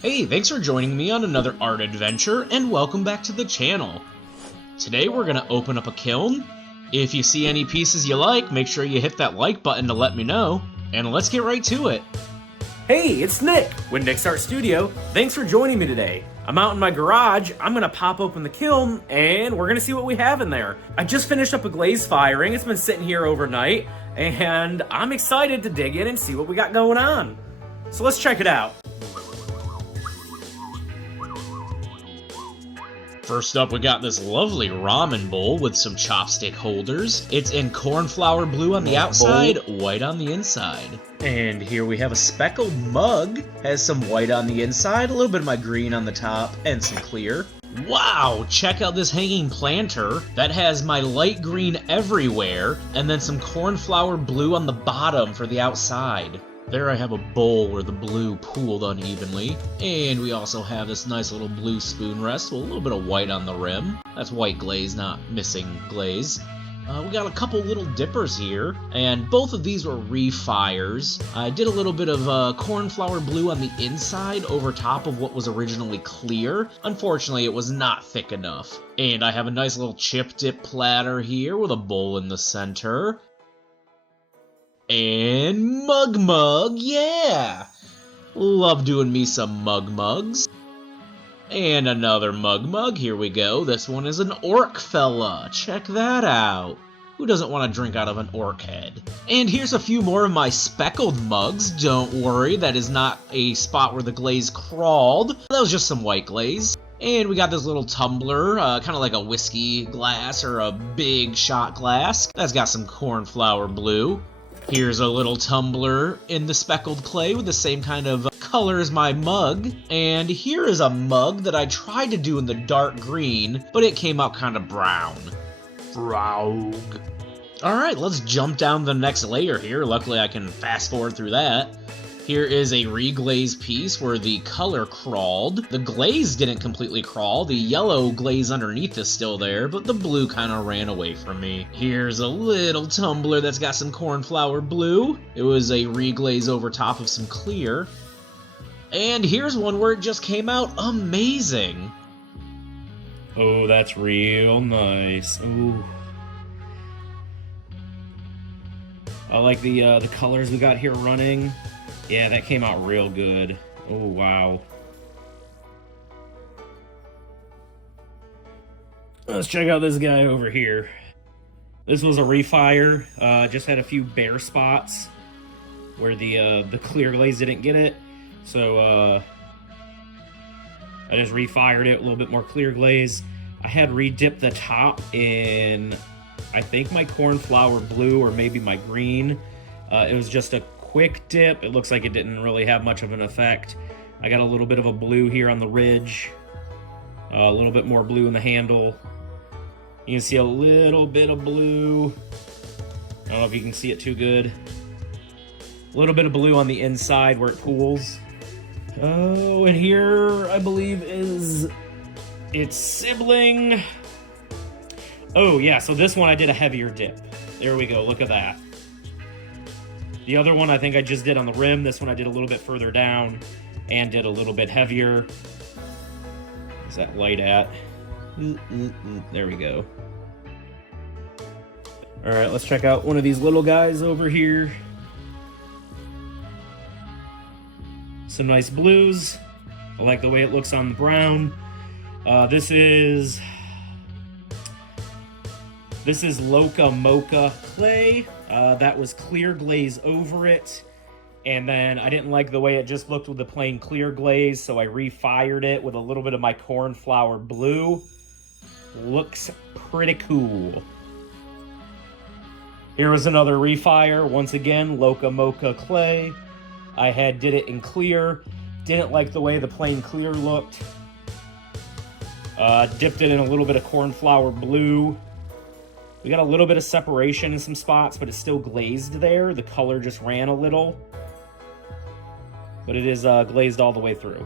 Hey, thanks for joining me on another art adventure, and welcome back to the channel. Today we're gonna open up a kiln. If you see any pieces you like, make sure you hit that like button to let me know, and let's get right to it. Hey, it's Nick with NIXartStudio. Thanks for joining me today. I'm out in my garage, I'm gonna pop open the kiln, and we're gonna see what we have in there. I just finished up a glaze firing, it's been sitting here overnight, and I'm excited to dig in and see what we got going on. So let's check it out. First up, we got this lovely ramen bowl with some chopstick holders. It's in cornflower blue on the outside, white on the inside. And here we have a speckled mug, has some white on the inside, a little bit of my green on the top, and some clear. Wow, check out this hanging planter. That has my light green everywhere, and then some cornflower blue on the bottom for the outside. There I have a bowl where the blue pooled unevenly, and we also have this nice little blue spoon rest with a little bit of white on the rim. That's white glaze, not missing glaze. We got a couple little dippers here, and both of these were refires. I did a little bit of cornflower blue on the inside over top of what was originally clear. Unfortunately, it was not thick enough. And I have a nice little chip dip platter here with a bowl in the center. And mug, yeah! Love doing me some mugs. And another mug, here we go. This one is an orc fella, check that out. Who doesn't want to drink out of an orc head? And here's a few more of my speckled mugs. Don't worry, that is not a spot where the glaze crawled. That was just some white glaze. And we got this little tumbler, kind of like a whiskey glass or a big shot glass. That's got some cornflower blue. Here's a little tumbler in the speckled clay with the same kind of color as my mug. And here is a mug that I tried to do in the dark green, but it came out kind of brown. Frog. Alright, let's jump down the next layer here. Luckily I can fast forward through that. Here is a reglaze piece where the color crawled. The glaze didn't completely crawl. The yellow glaze underneath is still there, but the blue kind of ran away from me. Here's a little tumbler that's got some cornflower blue. It was a reglaze over top of some clear. And here's one where it just came out amazing. Oh, that's real nice. Ooh. I like the colors we got here running. Yeah, that came out real good. Oh, wow. Let's check out this guy over here. This was a refire. Just had a few bare spots where the clear glaze didn't get it. So I just refired it, a little bit more clear glaze. I had redipped the top in, I think, my cornflower blue or maybe my green. It was just a quick dip. It looks like it didn't really have much of an effect. I got a little bit of a blue here on the ridge, a little bit more blue in the handle. You can see a little bit of blue. I don't know if you can see it too good. A little bit of blue on the inside where it pools. Oh, and here I believe is its sibling. Oh yeah, so this one I did a heavier dip. There we go, look at that. The other one I think I just did on the rim. This one I did a little bit further down and did a little bit heavier. Where's that light at? There we go. All right, let's check out one of these little guys over here. Some nice blues. I like the way it looks on the brown. This is Loca Mocha clay. That was clear glaze over it, and then I didn't like the way it just looked with the plain clear glaze, so I refired it with a little bit of my cornflower blue. Looks pretty cool. Here was another refire, once again, Loca Mocha clay. I did it in clear, didn't like the way the plain clear looked. Dipped it in a little bit of cornflower blue. We got a little bit of separation in some spots, but it's still glazed there. The color just ran a little. But it is glazed all the way through.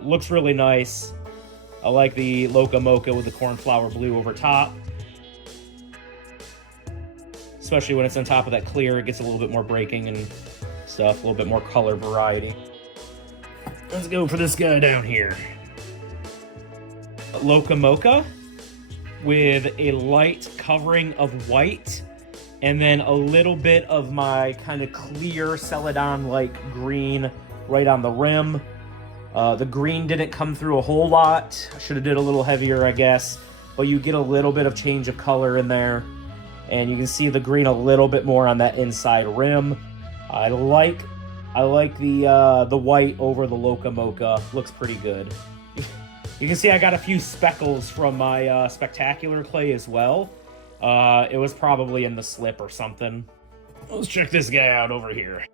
Looks really nice. I like the Loca Mocha with the cornflower blue over top. Especially when it's on top of that clear, it gets a little bit more breaking and stuff, a little bit more color variety. Let's go for this guy down here. Loca Mocha with a light covering of white, and then a little bit of my kind of clear Celadon-like green right on the rim. The green didn't come through a whole lot. I should have did a little heavier, I guess. But you get a little bit of change of color in there. And you can see the green a little bit more on that inside rim. I like the white over the Loca Mocha. Looks pretty good. You can see I got a few speckles from my spectacular clay as well. It was probably in the slip or something. Let's check this guy out over here.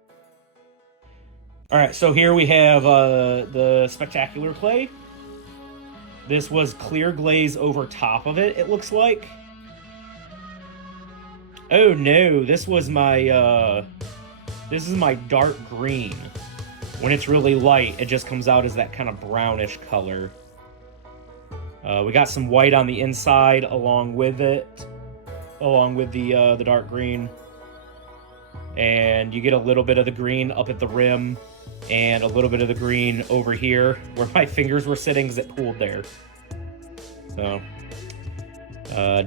Alright, so here we have the spectacular clay. This was clear glaze over top of it, it looks like. Oh no, this was my, this is my dark green. When it's really light, it just comes out as that kind of brownish color. We got some white on the inside along with it, along with the dark green. And you get a little bit of the green up at the rim, and a little bit of the green over here where my fingers were sitting because it pooled there. So,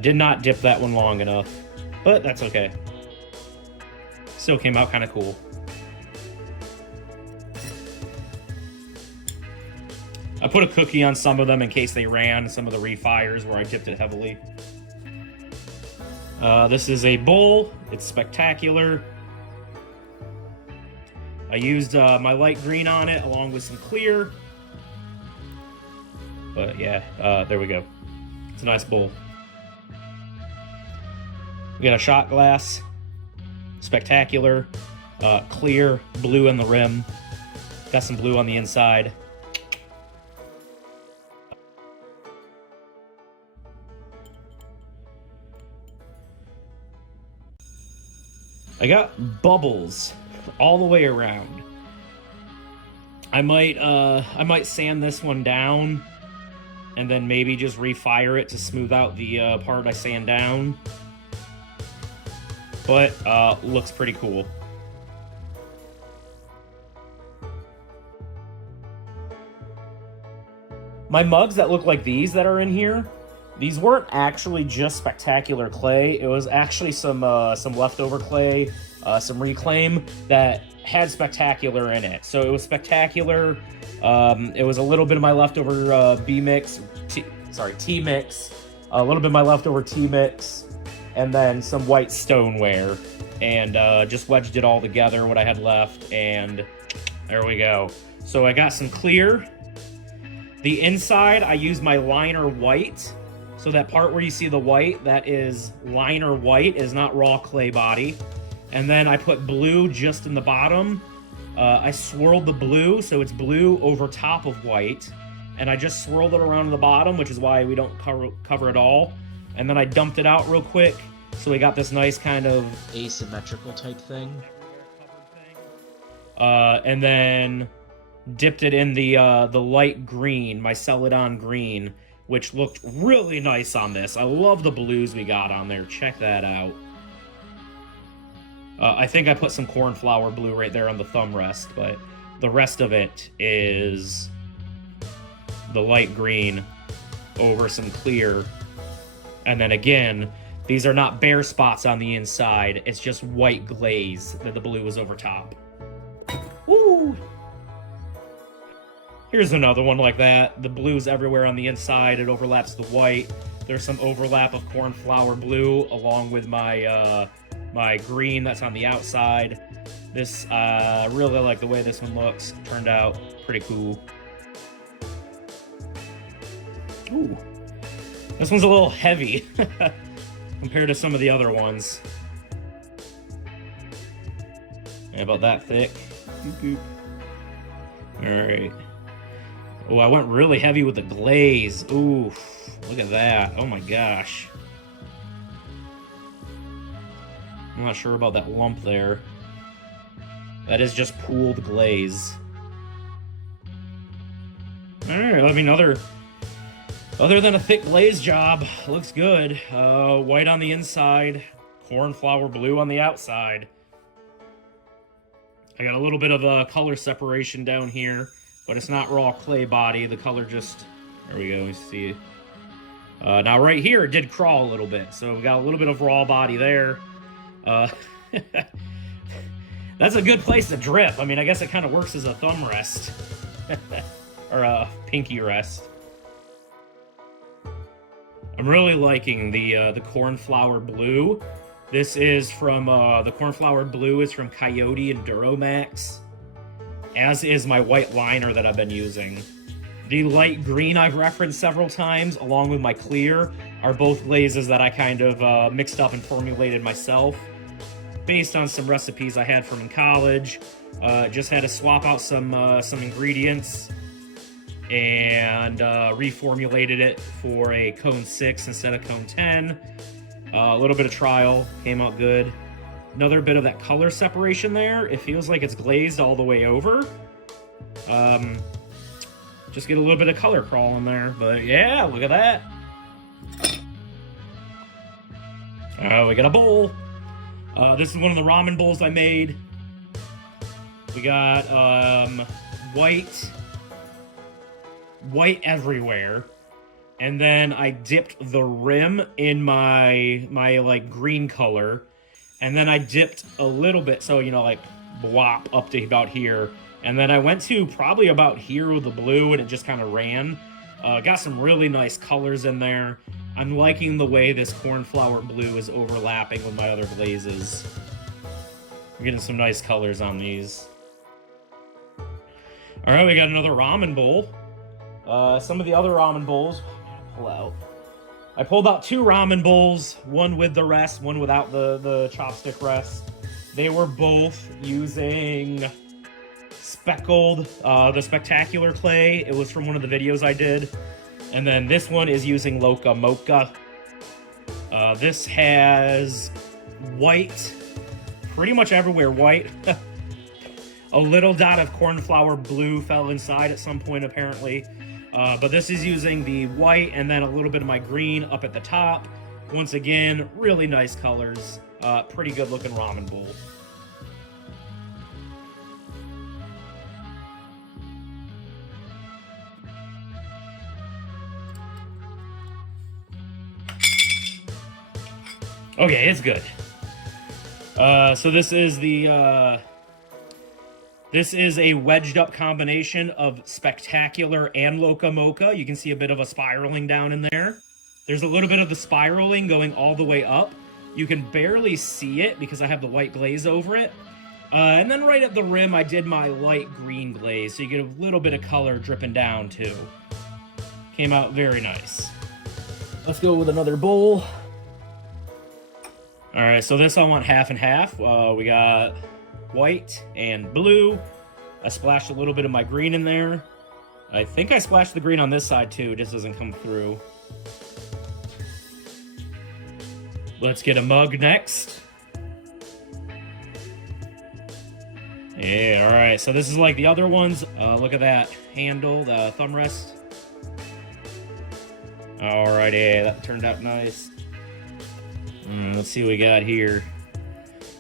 did not dip that one long enough, but that's okay. Still came out kind of cool. I put a cookie on some of them in case they ran, some of the refires where I dipped it heavily. This is a bowl. It's spectacular. I used my light green on it along with some clear. But yeah, there we go. It's a nice bowl. We got a shot glass. Spectacular. Clear, blue in the rim. Got some blue on the inside. I got bubbles all the way around. I might sand this one down and then maybe just refire it to smooth out the part I sand down. But looks pretty cool. My mugs that look like these that are in here, these weren't actually just spectacular clay. It was actually some leftover clay, some reclaim that had spectacular in it. So it was spectacular. It was a little bit of my leftover T-mix, a little bit of my leftover T-mix, and then some white stoneware, and just wedged it all together, what I had left, and there we go. So I got some clear. The inside, I used my liner white. So that part where you see the white, that is liner white, is not raw clay body. And then I put blue just in the bottom. I swirled the blue, so it's blue over top of white. And I just swirled it around the bottom, which is why we don't cover it all. And then I dumped it out real quick, so we got this nice kind of asymmetrical type thing. And then dipped it in the light green, my Celadon green, which looked really nice on this. I love the blues we got on there. Check that out. I think I put some cornflower blue right there on the thumb rest, but the rest of it is the light green over some clear. And then again, these are not bare spots on the inside. It's just white glaze that the blue was over top. Woo! Here's another one like that. The blue's everywhere on the inside. It overlaps the white. There's some overlap of cornflower blue along with my my green that's on the outside. This, really like the way this one looks. Turned out pretty cool. Ooh. This one's a little heavy compared to some of the other ones. Yeah, about that thick. Alright. Oh, I went really heavy with the glaze. Ooh, look at that. Oh my gosh. I'm not sure about that lump there. That is just pooled glaze. Alright, I mean, other than a thick glaze job, looks good. White on the inside, cornflower blue on the outside. I got a little bit of a color separation down here. but it's not raw clay body. The color just, there we go, you see it. Now right here, it did crawl a little bit, so we got a little bit of raw body there. That's a good place to drip. I mean, I guess it kind of works as a thumb rest. Or a pinky rest. I'm really liking the cornflower blue. This is from, the cornflower blue is from Coyote and Duromax. As is my white liner that I've been using. The light green I've referenced several times, along with my clear, are both glazes that I kind of mixed up and formulated myself. Based on some recipes I had from in college. Just had to swap out some ingredients and reformulated it for a cone 6 instead of cone 10. A little bit of trial, came out good. Another bit of that color separation there. It feels like it's glazed all the way over. Just get a little bit of color crawl in there, but yeah, look at that. We got a bowl. This is one of the ramen bowls I made. We got white everywhere, and then I dipped the rim in my like green color, and then I dipped a little bit, so you know, like blop up to about here. And then I went to probably about here with the blue, and it just kind of ran. Got some really nice colors in there. I'm liking the way this cornflower blue is overlapping with my other glazes. I'm getting some nice colors on these. Alright, we got another ramen bowl. Some of the other ramen bowls, pull out. I pulled out 2 ramen bowls, one with the rest, one without the chopstick rest. They were both using speckled, the spectacular clay. It was from one of the videos I did. And then this one is using Loca Mocha. This has white, pretty much everywhere white. A little dot of cornflower blue fell inside at some point apparently. But this is using the white and then a little bit of my green up at the top. Once again, really nice colors. Pretty good looking ramen bowl. Okay, it's good. So this is the, this is a wedged up combination of Spectacular and Loca Mocha. You can see a bit of a spiraling down in there. There's a little bit of the spiraling going all the way up. You can barely see it because I have the white glaze over it. And then right at the rim, I did my light green glaze, so you get a little bit of color dripping down too. Came out very nice. Let's go with another bowl. Alright, so this I want half and half. We got white and blue. I splashed a little bit of my green in there. I think I splashed the green on this side too, it just doesn't come through. Let's get a mug next. Yeah, alright, so this is like the other ones. Look at that handle, the thumb rest. Alright, yeah, that turned out nice. Let's see what we got here.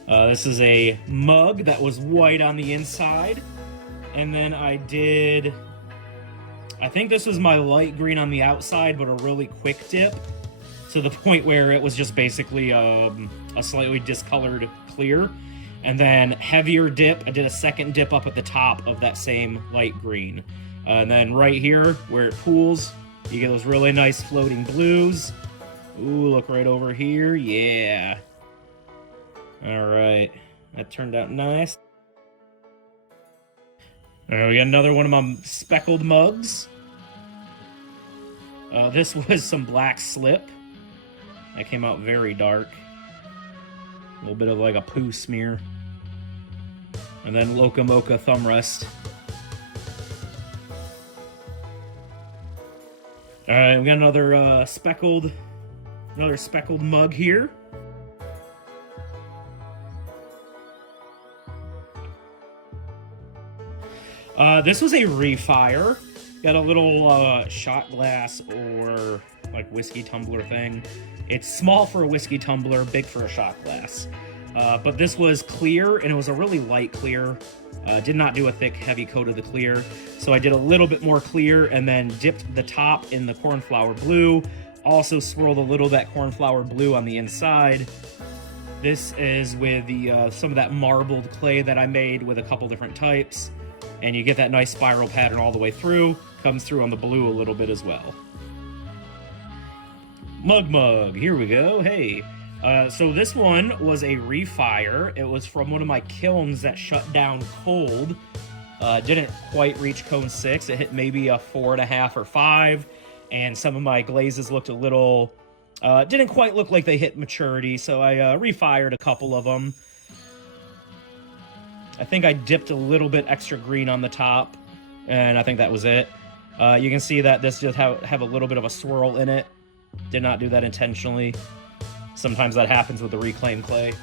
This is a mug that was white on the inside. And then I think this was my light green on the outside, but a really quick dip. To the point where it was just basically a slightly discolored clear. And then heavier dip, I did a second dip up at the top of that same light green. And then right here, where it pools, you get those really nice floating blues. Ooh, look right over here. Yeah. Alright. That turned out nice. Alright, we got another one of my speckled mugs. This was some black slip. That came out very dark. A little bit of like a poo smear. And then Loca Mocha thumb rest. Alright, we got another speckled mug here. This was a refire. Got a little shot glass or like whiskey tumbler thing. It's small for a whiskey tumbler, big for a shot glass. But this was clear, and it was a really light clear. Did not do a thick, heavy coat of the clear. So I did a little bit more clear and then dipped the top in the cornflower blue. Also swirled a little of that cornflower blue on the inside. This is with the some of that marbled clay that I made with a couple different types. And you get that nice spiral pattern all the way through. Comes through on the blue a little bit as well. Mug, here we go. Hey. So this one was a refire. It was from one of my kilns that shut down cold. Didn't quite reach cone 6. It hit maybe a 4.5 or 5. And some of my glazes looked a little... didn't quite look like they hit maturity, so I refired a couple of them. I think I dipped a little bit extra green on the top, and I think that was it. You can see that this just have a little bit of a swirl in it. Did not do that intentionally. Sometimes that happens with the reclaimed clay.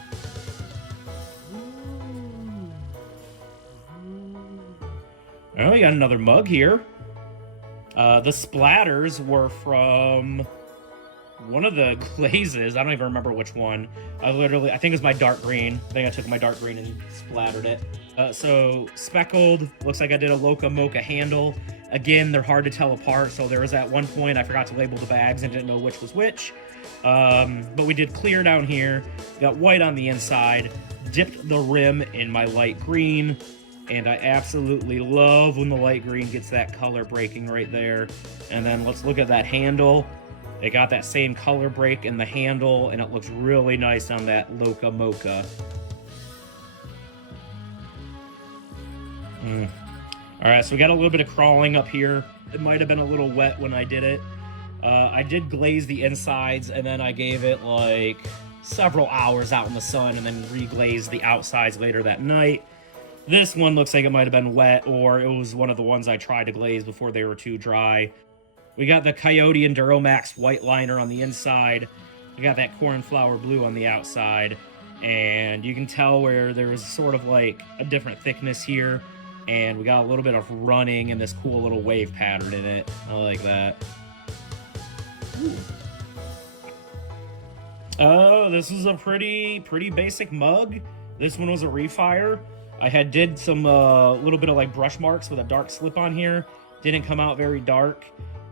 Oh, we got another mug here. The splatters were from one of the glazes. I don't even remember which one. I think it was my dark green. I think I took my dark green and splattered it. So speckled, looks like I did a Loca Mocha handle. Again, they're hard to tell apart, so there was at one point I forgot to label the bags and didn't know which was which. But we did clear down here, got white on the inside, dipped the rim in my light green, and I absolutely love when the light green gets that color breaking right there. And then let's look at that handle. It got that same color break in the handle, and it looks really nice on that Loca Mocha. Alright, so we got a little bit of crawling up here. It might have been a little wet when I did it. I did glaze the insides, and then I gave it like several hours out in the sun, and then reglazed the outsides later that night. This one looks like it might have been wet, or it was one of the ones I tried to glaze before they were too dry. We got the Coyote Enduro Max white liner on the inside. We got that cornflower blue on the outside. And you can tell where there was sort of like a different thickness here. And we got a little bit of running and this cool little wave pattern in it. I like that. Ooh. Oh, this was a pretty basic mug. This one was a refire. I did some little bit of like brush marks with a dark slip on here. Didn't come out very dark.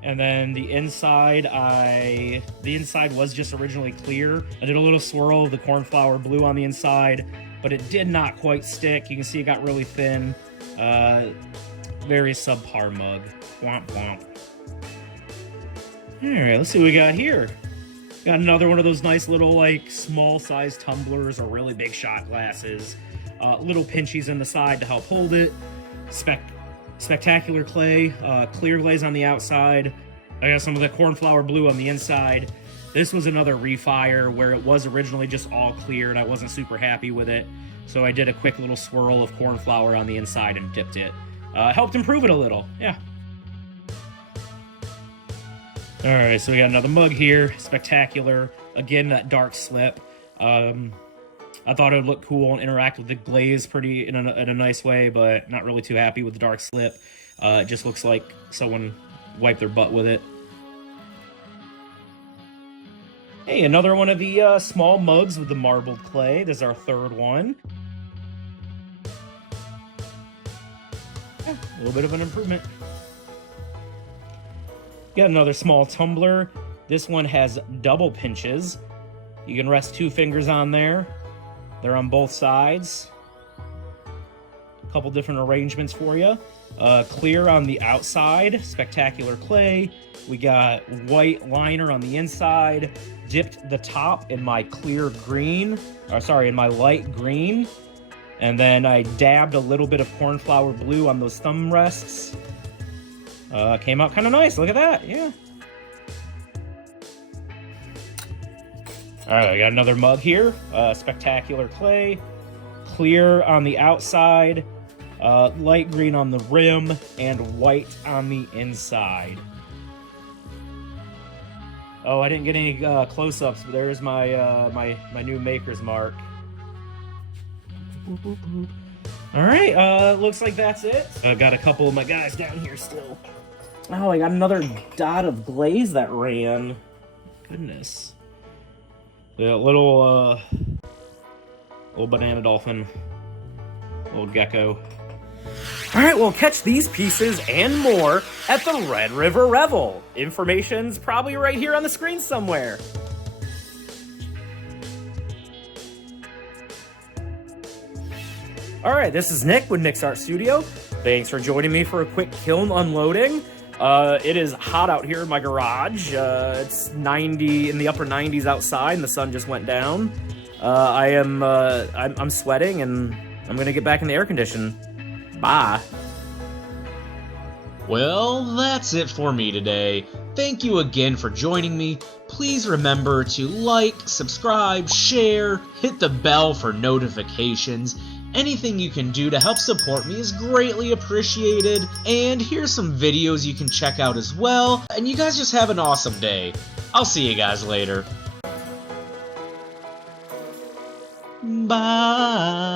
And then the inside was just originally clear. I did a little swirl of the cornflower blue on the inside, but it did not quite stick. You can see it got really thin. Very subpar mug. Womp womp. Alright, let's see what we got here. Got another one of those nice little like small size tumblers or really big shot glasses. Little pinchies in the side to help hold it. Spectacular clay, clear glaze on the outside. I got some of the cornflower blue on the inside. This was another refire where it was originally just all clear and I wasn't super happy with it. So I did a quick little swirl of cornflower on the inside and dipped it. Helped improve it a little, yeah. Alright, so we got another mug here. Spectacular. Again, that dark slip. I thought it would look cool and interact with the glaze pretty in a nice way, but not really too happy with the dark slip. It just looks like someone wiped their butt with it. Hey, another one of the small mugs with the marbled clay. This is our third one. Yeah, a little bit of an improvement. Got another small tumbler. This one has double pinches. You can rest 2 fingers on there. They're on both sides. A couple different arrangements for you. Clear on the outside, spectacular clay. We got white liner on the inside. Dipped the top in my clear green, in my light green. And then I dabbed a little bit of cornflower blue on those thumb rests. Came out kind of nice, look at that, yeah. Alright, I got another mug here. Spectacular clay. Clear on the outside. Light green on the rim. And white on the inside. Oh, I didn't get any close-ups, but there's my my new maker's mark. Alright, looks like that's it. I got a couple of my guys down here still. Oh, I got another dot of glaze that ran. Goodness. The little Little banana dolphin. Little gecko. Alright, we'll catch these pieces and more at the Red River Revel. Information's probably right here on the screen somewhere. Alright, this is Nick with NIXartStudio. Thanks for joining me for a quick kiln unloading. It is hot out here in my garage. It's 90 in the upper 90s outside, and the sun just went down. I'm sweating, and I'm gonna get back in the air condition. Bye. Well, that's it for me today. Thank you again for joining me. Please remember to like, subscribe, share, hit the bell for notifications. Anything you can do to help support me is greatly appreciated. And here's some videos you can check out as well. And you guys just have an awesome day. I'll see you guys later. Bye.